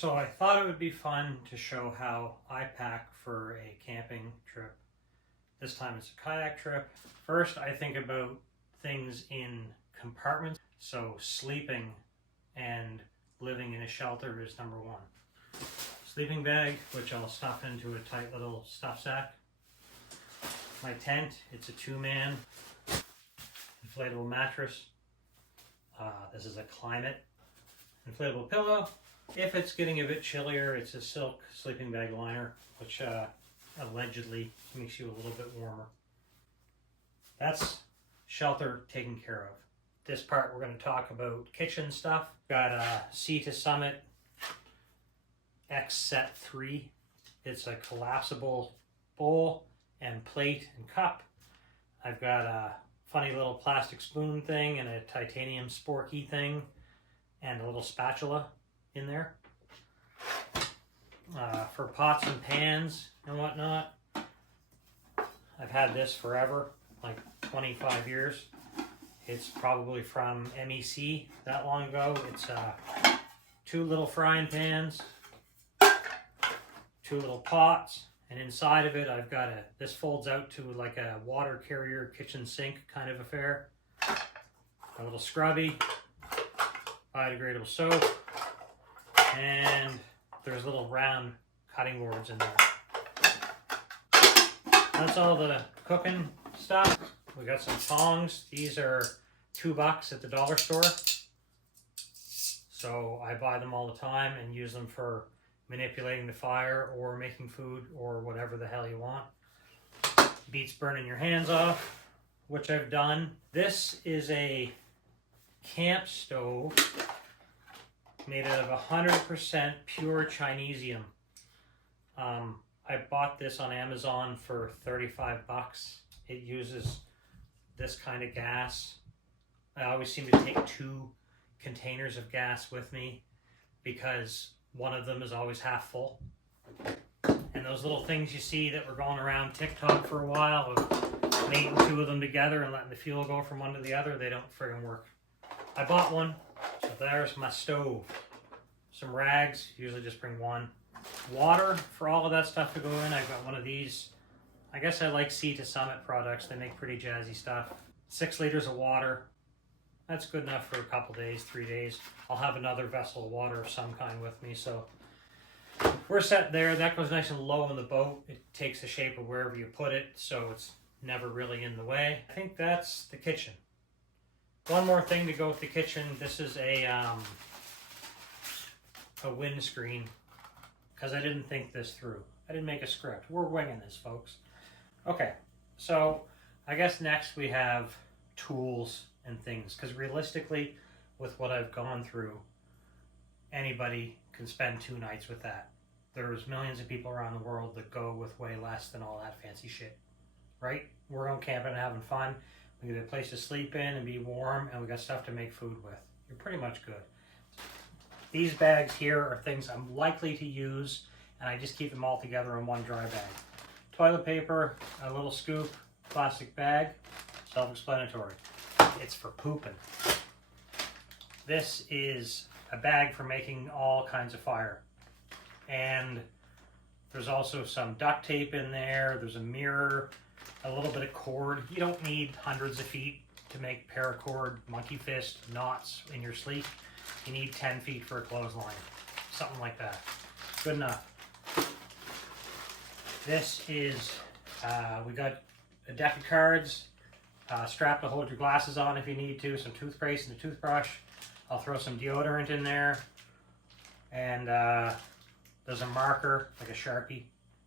So I thought it would be fun to show how I pack for a camping trip. This time it's a kayak trip. First, I think about things in compartments. So sleeping and living in a shelter is number one. Sleeping bag, which I'll stuff into a tight little stuff sack. My tent, it's a 2-man inflatable mattress. This is a Climate inflatable pillow. If it's getting a bit chillier, it's a silk sleeping bag liner, which allegedly makes you a little bit warmer. That's shelter taken care of. This part we're going to talk about kitchen stuff. Got a Sea to Summit X Set 3. It's a collapsible bowl and plate and cup. I've got a funny little plastic spoon thing and a titanium sporky thing and a little spatula in there. For pots and pans and whatnot, I've had this forever, like 25 years. It's probably from MEC that long ago. It's 2 little frying pans, 2 little pots, and inside of it I've got this folds out to like a water carrier kitchen sink kind of affair. A little scrubby, biodegradable soap, and there's little round cutting boards in there. That's all the cooking stuff. We got some tongs. These are $2 at the dollar store. So I buy them all the time and use them for manipulating the fire or making food or whatever the hell you want. Beats burning your hands off, which I've done. This is a camp stove made out of 100% pure Chinesium. I bought this on Amazon for $35. It uses this kind of gas. I always seem to take 2 containers of gas with me because one of them is always half full. And those little things you see that were going around TikTok for a while of mating 2 of them together and letting the fuel go from one to the other, they don't friggin' work. I bought one, so there's my stove. Some rags, usually just bring 1. Water for all of that stuff to go in. I've got one of these. I guess I like Sea to Summit products. They make pretty jazzy stuff. 6 liters of water. That's good enough for a couple days, 3 days. I'll have another vessel of water of some kind with me, so we're set there. That goes nice and low in the boat. It takes the shape of wherever you put it, so it's never really in the way. I think that's the kitchen. One more thing to go with the kitchen. This is a windscreen, because I didn't think this through. I didn't make a script. We're winging this, folks. Okay, so I guess next we have tools and things, because realistically, with what I've gone through, anybody can spend 2 nights with that. There's millions of people around the world that go with way less than all that fancy shit, right? We're going camping and having fun. We get a place to sleep in and be warm, and we got stuff to make food with. You're pretty much good. These bags here are things I'm likely to use, and I just keep them all together in one dry bag. Toilet paper, a little scoop, plastic bag, self-explanatory. It's for pooping. This is a bag for making all kinds of fire. And there's also some duct tape in there. There's a mirror, a little bit of cord. You don't need hundreds of feet to make paracord, monkey fist, knots in your sleep. You need 10 feet for a clothesline. Something like that. Good enough. This is, we got a deck of cards, strap to hold your glasses on if you need to, some toothpaste and a toothbrush. I'll throw some deodorant in there. And there's a marker, like a Sharpie,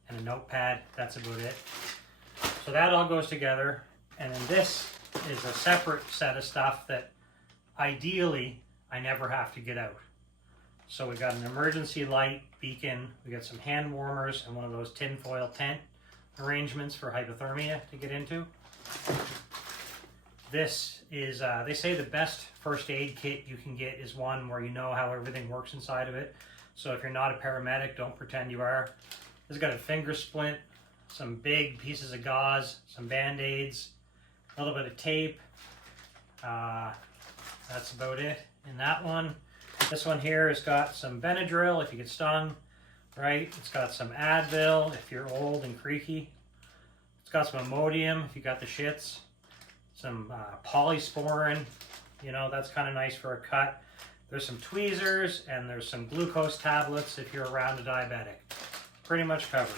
and a notepad. That's about it. So that all goes together. And then this is a separate set of stuff that ideally I never have to get out. So we got an emergency light beacon, we got some hand warmers, and one of those tinfoil tent arrangements for hypothermia to get into. This is, they say the best first aid kit you can get is one where you know how everything works inside of it. So if you're not a paramedic, don't pretend you are. This has got a finger splint, some big pieces of gauze, some band-aids, a little bit of tape. That's about it in that one. This one here has got some Benadryl if you get stung, right? It's got some Advil if you're old and creaky. It's got some Imodium if you got the shits. Some Polysporin, you know, that's kind of nice for a cut. There's some tweezers and there's some glucose tablets if you're around a diabetic. Pretty much covered.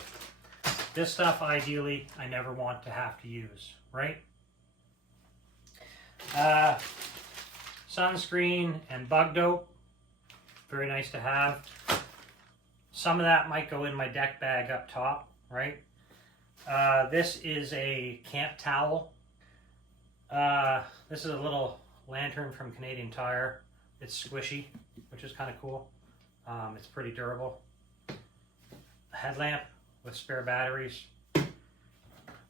This stuff, ideally, I never want to have to use, right? Sunscreen and bug dope. Very nice to have. Some of that might go in my deck bag up top, right? This is a camp towel. This is a little lantern from Canadian Tire. It's squishy, which is kind of cool. It's pretty durable. A headlamp with spare batteries.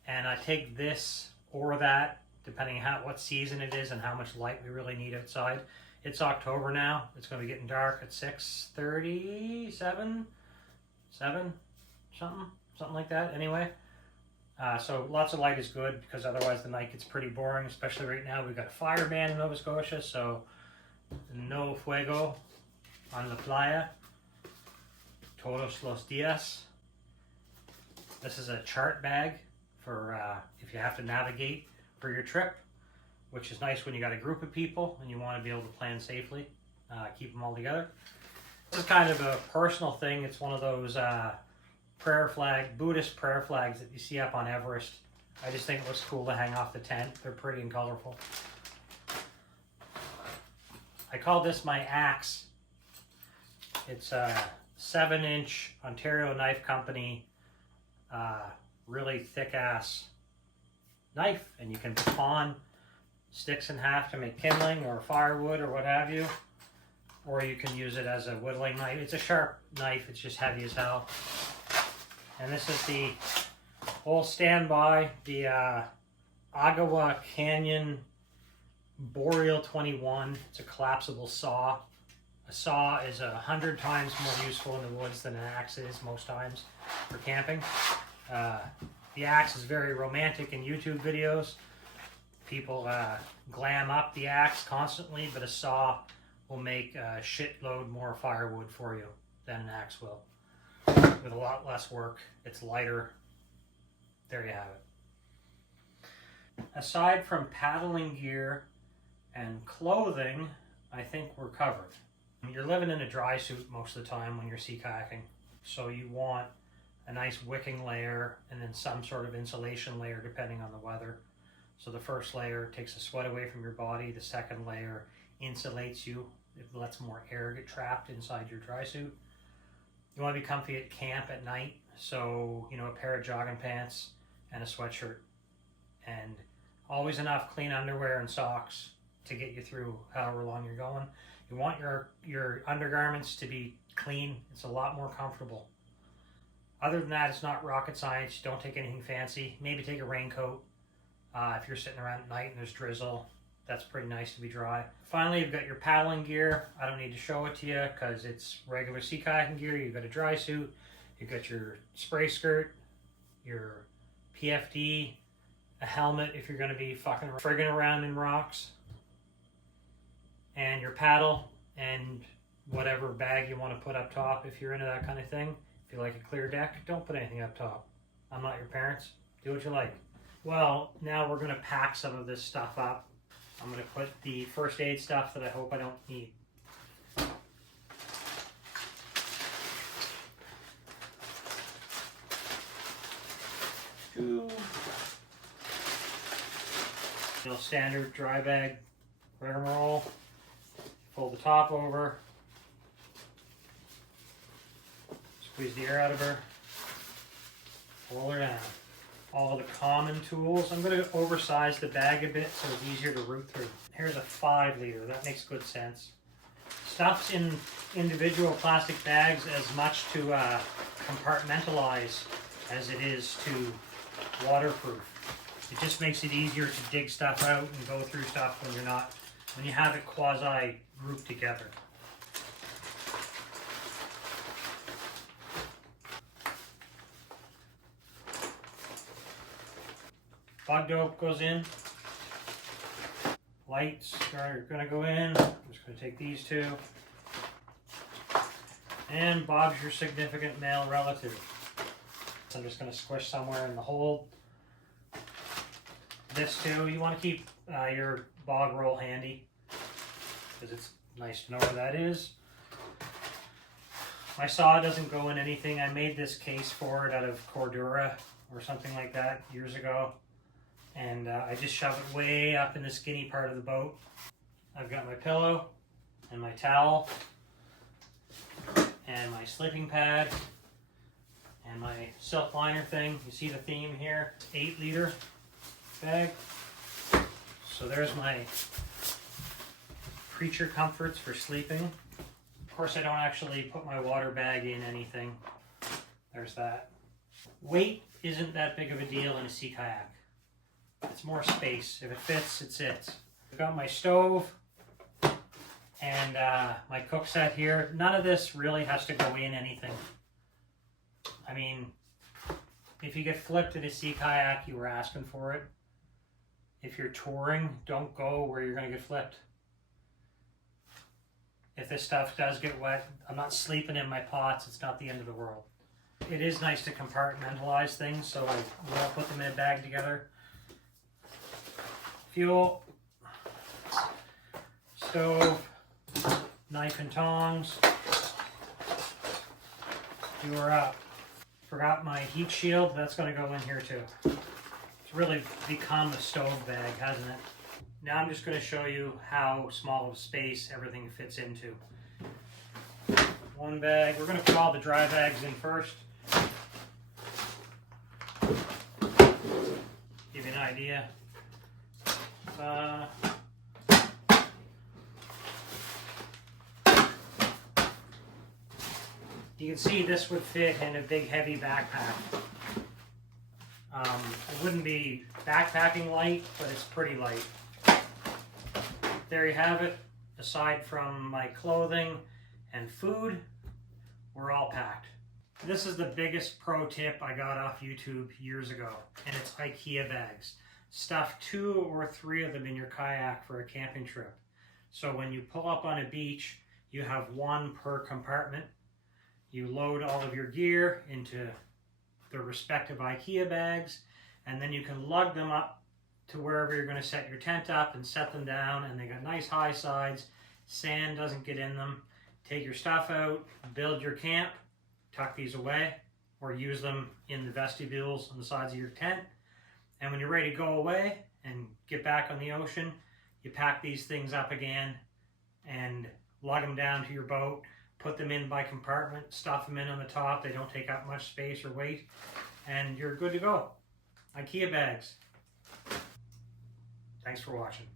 And I take this or that, depending on what season it is and how much light we really need outside. It's October now. It's going to be getting dark at 6:30, 7, something like that. Anyway, so lots of light is good because otherwise the night gets pretty boring, especially right now. We've got a fire ban in Nova Scotia, so no fuego on la playa. Todos los días. This is a chart bag for if you have to navigate for your trip, which is nice when you got a group of people and you want to be able to plan safely, keep them all together. This is kind of a personal thing. It's one of those Buddhist prayer flags that you see up on Everest. I just think it looks cool to hang off the tent. They're pretty and colorful. I call this my axe. It's a 7-inch Ontario Knife Company, really thick ass knife, and you can pawn sticks in half to make kindling or firewood or what have you, or you can use it as a whittling knife. It's a sharp knife, it's just heavy as hell. And this is the old standby, the Agawa Canyon Boreal 21. It's a collapsible saw. A saw is 100 times more useful in the woods than an axe is most times for camping. The axe is very romantic in YouTube videos. People glam up the axe constantly, but a saw will make a shitload more firewood for you than an axe will. With a lot less work, it's lighter. There you have it. Aside from paddling gear and clothing, I think we're covered. You're living in a dry suit most of the time when you're sea kayaking, so you want a nice wicking layer and then some sort of insulation layer depending on the weather. So the first layer takes the sweat away from your body. The second layer insulates you. It lets more air get trapped inside your dry suit. You want to be comfy at camp at night, so you know, a pair of jogging pants and a sweatshirt, and always enough clean underwear and socks to get you through however long you're going. You want your undergarments to be clean. It's a lot more comfortable. Other than that, it's not rocket science. Don't take anything fancy. Maybe take a raincoat. If you're sitting around at night and there's drizzle, that's pretty nice to be dry. Finally, you've got your paddling gear. I don't need to show it to you because it's regular sea kayaking gear. You've got a dry suit. You've got your spray skirt, your PFD, a helmet if you're going to be fucking friggin' around in rocks, and your paddle and whatever bag you want to put up top if you're into that kind of thing. If you like a clear deck, don't put anything up top. I'm not your parents. Do what you like. Well, now we're going to pack some of this stuff up. I'm going to put the first aid stuff that I hope I don't need. Two. Standard dry bag rigmarole. Fold the top over. Squeeze the air out of her. Roll her down. All the common tools. I'm going to oversize the bag a bit so it's easier to root through. Here's a 5 liter. That makes good sense. Stuff's in individual plastic bags as much to compartmentalize as it is to waterproof. It just makes it easier to dig stuff out and go through stuff when you have it quasi grouped together. Bug dope goes in. Lights are going to go in. I'm just going to take these two. And Bob's your significant male relative. So I'm just going to squish somewhere in the hold. This too, you want to keep your bog roll handy because it's nice to know where that is. My saw doesn't go in anything. I made this case for it out of Cordura or something like that years ago. And I just shove it way up in the skinny part of the boat. I've got my pillow and my towel and my sleeping pad and my silk liner thing. You see the theme here? It's 8-liter bag. So there's my creature comforts for sleeping. Of course, I don't actually put my water bag in anything. There's that. Weight isn't that big of a deal in a sea kayak. It's more space. If it fits, it sits. I've got my stove and my cook set here. None of this really has to go in anything. I mean, if you get flipped at a sea kayak, you were asking for it. If you're touring, don't go where you're going to get flipped. If this stuff does get wet, I'm not sleeping in my pots. It's not the end of the world. It is nice to compartmentalize things, so I will put them in a bag together. Fuel, stove, knife and tongs. You are up. Forgot my heat shield. That's going to go in here too. It's really become a stove bag, hasn't it? Now I'm just going to show you how small of space everything fits into. One bag. We're going to put all the dry bags in first. Give you an idea. You can see this would fit in a big heavy backpack. It wouldn't be backpacking light, but it's pretty light. There you have it. Aside from my clothing and food, we're all packed. This is the biggest pro tip I got off YouTube years ago, and it's IKEA bags. Stuff 2 or 3 of them in your kayak for a camping trip. So when you pull up on a beach, you have one per compartment. You load all of your gear into the respective IKEA bags, and then you can lug them up to wherever you're going to set your tent up and set them down, and they got nice high sides. Sand doesn't get in them. Take your stuff out, build your camp, tuck these away, or use them in the vestibules on the sides of your tent. And when you're ready to go away and get back on the ocean, you pack these things up again and lug them down to your boat, put them in by compartment, stuff them in on the top. They don't take up much space or weight, and you're good to go. IKEA bags. Thanks for watching.